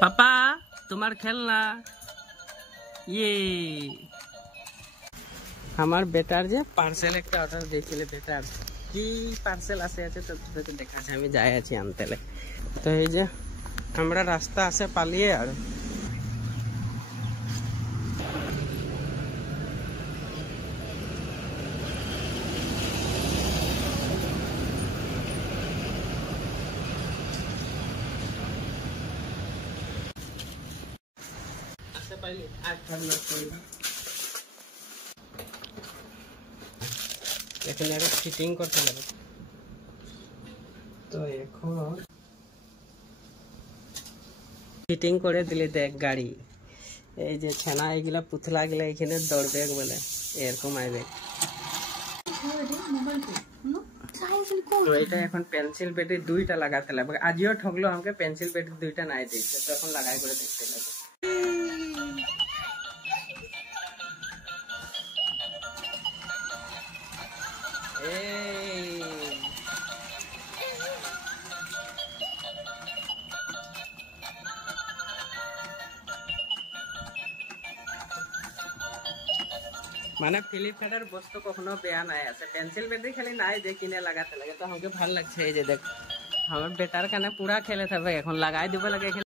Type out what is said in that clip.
পাপা তোমার খেলনা ইয়ে আমার বেটার যে পার্সেল একটা অর্ডার দিয়েছিলে বেটার কি পার্সেল আছে তো তোকে দেখাচ্ছে আমি যাই আছি আনতেলে তো এই যে আমরা রাস্তা আছে পালিয়ে আর এখানে আগে ফিটিং করতে হবে তো এখন ফিটিং করে দিলে দেখ গাড়ি এই যে ছানা এগুলা পুতলা গেলে এখানে দৌড়বে বলে এরকম আইবে তো এটা এখন পেন্সিল পেটি দুইটা লাগাতে লাগবে আজিও ঠকলো আমাকে পেন্সিল পেটি দুইটা নাই দিয়েছে তো এখন লাগাই করে দেখতে লাগবে মানে ফ্লিপকার্টের বস্তু কখনো বেয়া নাই আছে পেন্সিল পেটি খালি নাই যে কিনে লাগাতে লাগে তো আমাকে ভাল লাগছে এই যে দেখ আমার বেটার কানে পুরা খেলে থাকবে এখন লাগাই দিব লাগে